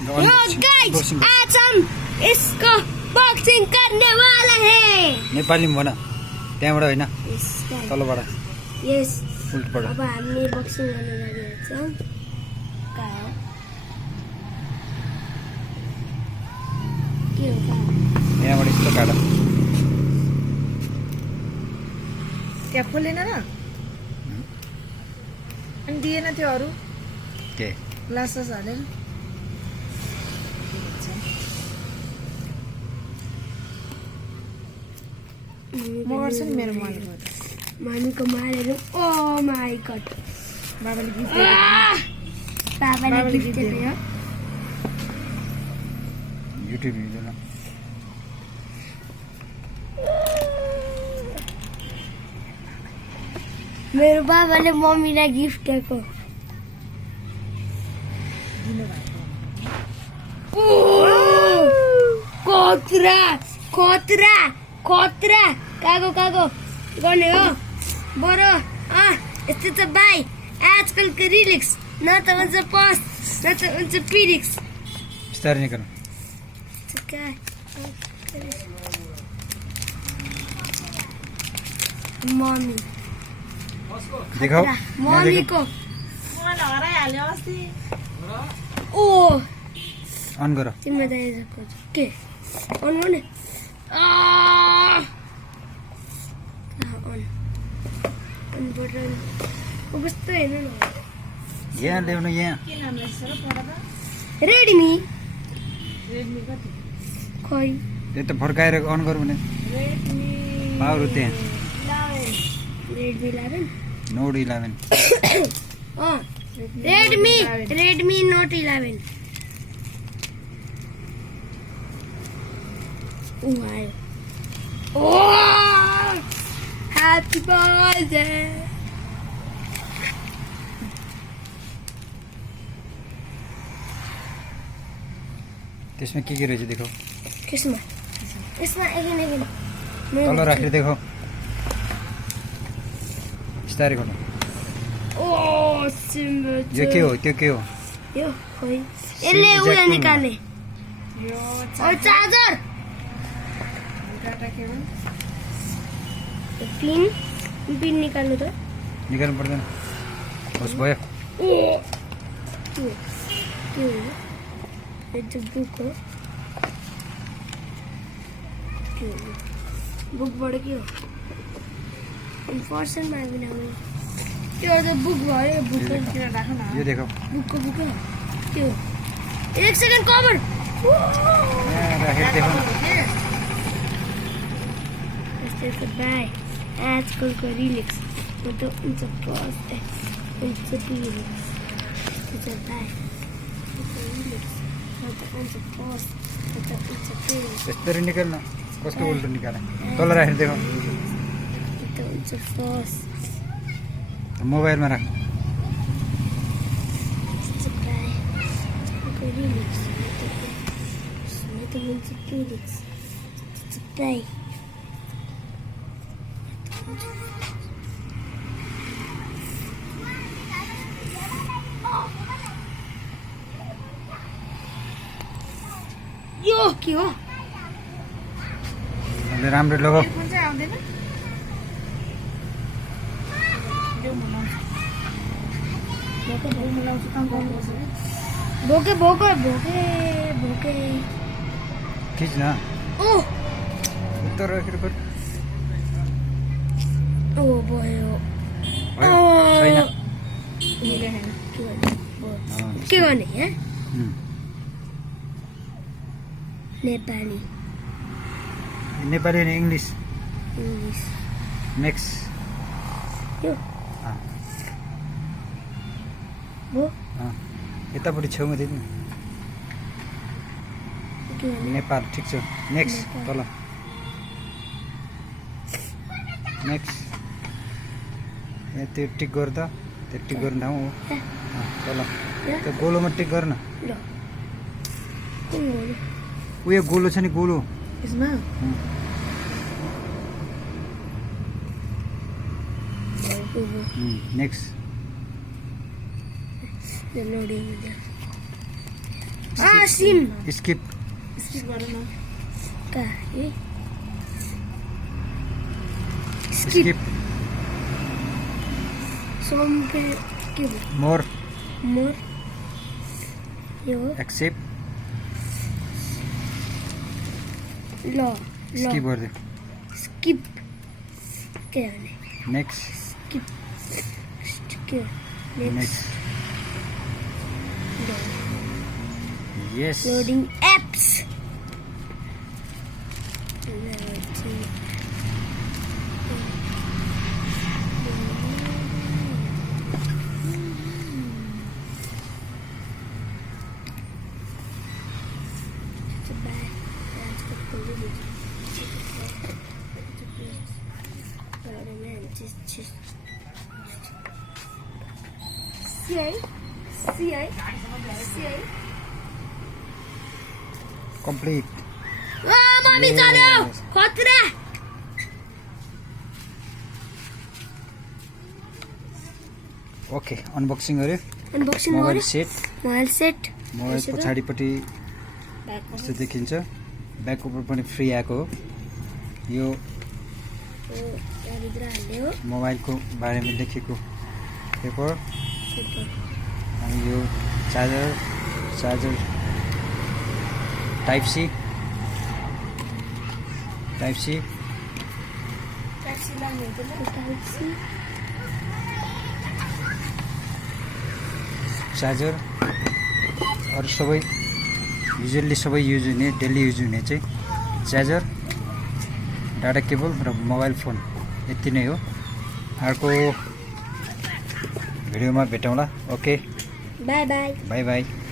गाइस आज हम इसको बॉक्सिंग करने वाले हैं। नेपाली में भन त्यहाँबाट हैन तलबाट यस उल्टबाट अब हामी बक्सिङ गर्न लागिरहेको छौं के हो यहाँबाट यस्तो काट क्या खोलेन र अनि दिएन त्यो अरु के ग्लासेस हालेर म गर्छु नि मेरो मामीको मारेर ओ माय गॉड बाबाले गिफ्ट बाबाले गिफ्ट दियो युट्युब भिडियो न मेरो बाबाले मम्मीलाई गिफ्ट दिएको खतरा खतरा खतरा कागो कागो गर्ने हो बरो यस्तो छ भाइ आजकलको रिलिक्स न त हुन्छ पस न त हुन्छ पिरिक्स बिस्तारै निकाल्नु मम्मी देखाऊ मम्मीको मलाई हराइहाल्यो अस्ति ओ अन गर तिम्रो दाइजको के अन गर्ने अन बटन ओ कस्तो हेर्नु न यहाँ ल्याउनु यहाँ के नाम रहेछ र पढ्दा रेडमी रेडमी कति खै त्यो त फर्काएर अन गर भने रेडमी पावर त्यहाँ रेडमी 11 नोट 11 रेडमी नोट 11 ओ आयो ओ ह्यापी बर्थडे त्यसमा के रहेछ देखाऊ किसमा यसमा एकन तल राखेर देखाऊ बिस्तारै गर्नु ओ सिम्बल यो के हो त्यो के हो यो खोइ यसले उयो निकाल्ने यो ओ charger data cable pin pin निकाल्नु त निकाल्नु पर्दैन बस भयो ओ के हो यो चाहिँ बुक हो बुकबाट के हो इन्फर्मेसन माग्दैन त्यो त बुक भयो बुक तिर राख न यो देखाऊ बुकको बुक के हो एक सेकेन्ड कभर यहाँ राखेर देखाऊ यस्तो बाई आजकलको रिलिक्स म त हुन्छ फर्स्ट हुन्छ रिलिक्स हुन्छ बाई रिलिक्स म त हुन्छ फर्स्ट म त हुन्छ रिलिक्स यस्तरी निकाल्न कसको उल्टो निकाल तल राखेर देखाऊ म त हुन्छ फर्स्ट मोबाइलमा राख रिलिक्स म त हुन्छ रिलिक्स बाई यो के हो अहिले राम्रो लगाऊ कुन चाहिँ आउँदैन यो मुलाउँछु काम गर्नुपर्छ भोके भोके भोके भोके खिच न ओ उता राखेर गर ओ भयो भयो छैन मिले हैन के गर्ने यहाँ उम्, नेपाली नेपाली अनि इङ्ग्लिस इङ्ग्लिस नेक्स्ट यो हो यतापट्टि छेउमा थियो नि के गर्ने नेपाल ठिक छ नेक्स्ट तल नेक्स्ट यहाँ त्यो टिक गर त त्यो टिक गर्ने ठाउँ हो तल त्यो गोलोमा टिक गर न ल कुन हो उयो गोलो छ नि गोलो यसमा next loading SIM skip skip गर न कहाँ है स्किप सम पे के भयो मोर मोर यो हो एक्सेप्ट ल ल स्किप गरिदियो स्किप के भने नेक्स्ट स्किप के next yes loading apps complete mummy चल्यो खतरा ओके अनबक्सिङ गर्यो अनबक्सिङ मोबाइल गर्यो सेट मोबाइल सेट मोबाइल पछाडिपट्टि यस्तो देखिन्छ ब्याक कभर पनि फ्री आएको हो यो यहाँभित्र हाल्ने हो मोबाइलको बारेमा लेखेको पेपर अनि यो charger type C taxi charger अरू सबै युजली सबै युज हुने डेली युज हुने चाहिँ चार्जर डाटा केबल र मोबाइल फोन यति नै हो अर्को भिडियोमा भेटौँला okay bye bye bye by